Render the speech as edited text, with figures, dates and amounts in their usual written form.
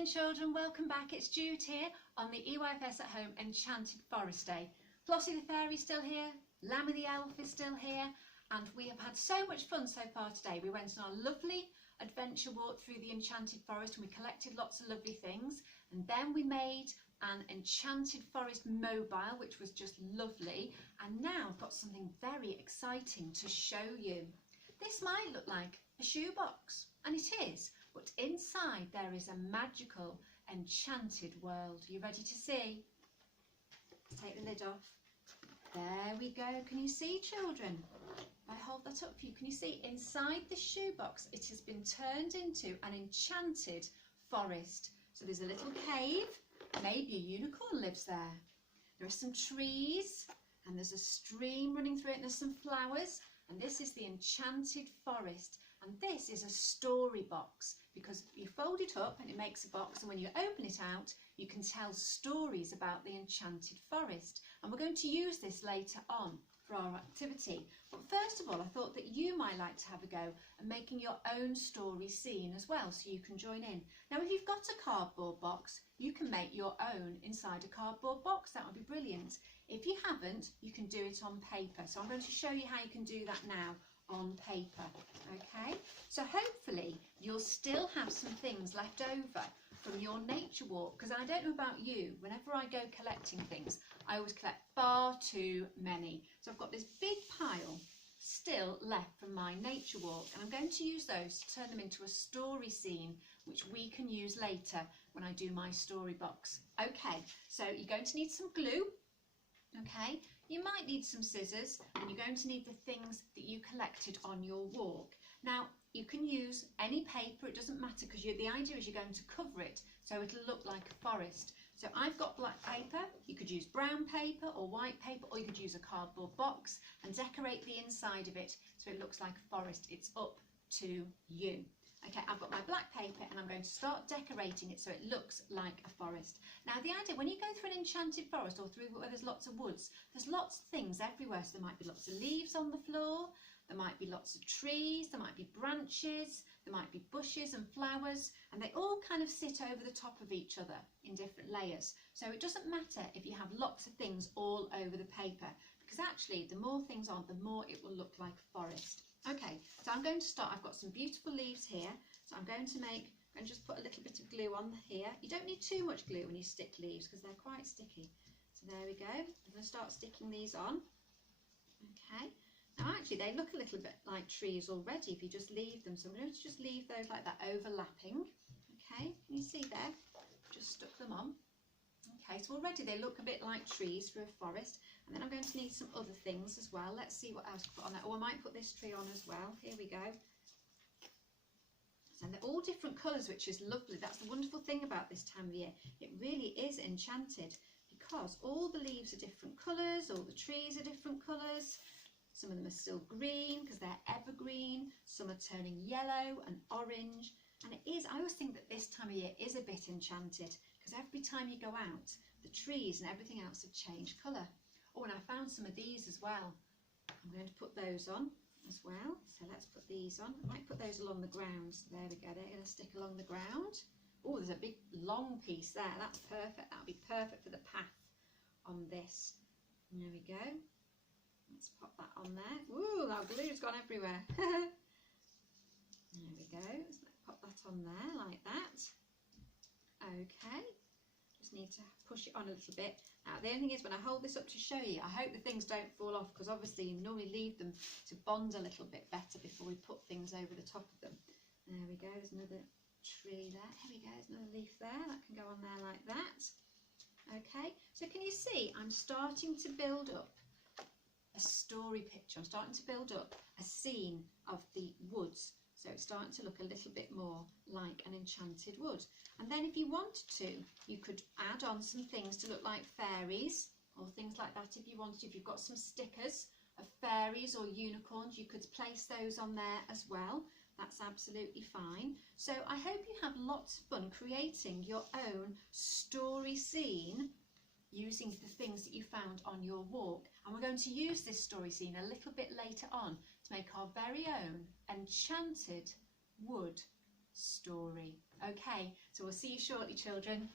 again, children, welcome back. It's Jude here on the EYFS at Home Enchanted Forest Day. Flossie the Fairy's still here, Lammy the Elf is still here, and we have had so much fun so far today. We went on our lovely adventure walk through the Enchanted Forest and we collected lots of lovely things, and then we made an Enchanted Forest mobile, which was just lovely, and now I've got something very exciting to show you. This might look like a shoebox, and it is, but inside there is a magical, enchanted world. Are you ready to see? Let's take the lid off. There we go. Can you see, children? If I hold that up for you, can you see inside the shoebox it has been turned into an enchanted forest? So there's a little cave, maybe a unicorn lives there. There are some trees and there's a stream running through it and there's some flowers, and this is the Enchanted Forest. And this is a story box because you fold it up and it makes a box, and when you open it out you can tell stories about the Enchanted Forest, and we're going to use this later on for our activity. But first of all, I thought that you might like to have a go at making your own story scene as well, so you can join in. Now if you've got a cardboard box, you can make your own inside a cardboard box. That would be brilliant. If you haven't, you can do it on paper, so I'm going to show you how you can do that now on paper. Okay, so hopefully you'll still have some things left over from your nature walk, because I don't know about you, whenever I go collecting things I always collect far too many. So I've got this big pile still left from my nature walk, and I'm going to use those to turn them into a story scene which we can use later when I do my story box. Okay, so you're going to need some glue. Okay, you might need some scissors, and you're going to need the things that you collected on your walk. Now you can use any paper, it doesn't matter, because the idea is you're going to cover it so it'll look like a forest. So I've got black paper, you could use brown paper or white paper, or you could use a cardboard box and decorate the inside of it so it looks like a forest. It's up to you. Okay, I've got my black paper and I'm going to start decorating it so it looks like a forest. Now the idea, when you go through an enchanted forest or through where there's lots of woods, there's lots of things everywhere. So there might be lots of leaves on the floor, there might be lots of trees, there might be branches, there might be bushes and flowers, and they all kind of sit over the top of each other in different layers. So it doesn't matter if you have lots of things all over the paper, because actually the more things on, the more it will look like a forest. Okay, so I'm going to start. I've got some beautiful leaves here, so I'm going to just put a little bit of glue on here. You don't need too much glue when you stick leaves because they're quite sticky. So there we go. I'm going to start sticking these on. Okay, now actually they look a little bit like trees already if you just leave them, so I'm going to just leave those like that, overlapping. Okay, can you see there? Just stuck them on. Okay, so already they look a bit like trees for a forest. And then I'm going to need some other things as well. Let's see what else to put on there. Oh, I might put this tree on as well. Here we go. And they're all different colours, which is lovely. That's the wonderful thing about this time of year. It really is enchanted because all the leaves are different colours, all the trees are different colours. Some of them are still green because they're evergreen. Some are turning yellow and orange. And it is, I always think that this time of year is a bit enchanted because every time you go out, the trees and everything else have changed colour. Oh, and I found some of these as well. I'm going to put those on as well. So let's put these on. I might put those along the ground. So there we go. They're going to stick along the ground. Oh, there's a big long piece there. That's perfect. That'll be perfect for the path on this. And there we go. Let's pop that on there. Ooh, that glue's gone everywhere. There we go. So let's pop that on there like that. Okay. Just need to push it on a little bit. Now the only thing is, when I hold this up to show you, I hope the things don't fall off, because obviously you normally leave them to bond a little bit better before we put things over the top of them. There we go, there's another tree there. Here we go, there's another leaf there. That can go on there like that. Okay, so can you see I'm starting to build up a story picture. I'm starting to build up a scene of the woods. So it's starting to look a little bit more like an enchanted wood. And then if you wanted to, you could add on some things to look like fairies or things like that if you wanted. If you've got some stickers of fairies or unicorns, you could place those on there as well. That's absolutely fine. So I hope you have lots of fun creating your own story scene using the things that you found on your walk. And we're going to use this story scene a little bit later on to make our very own enchanted wood story. Okay, so we'll see you shortly, children.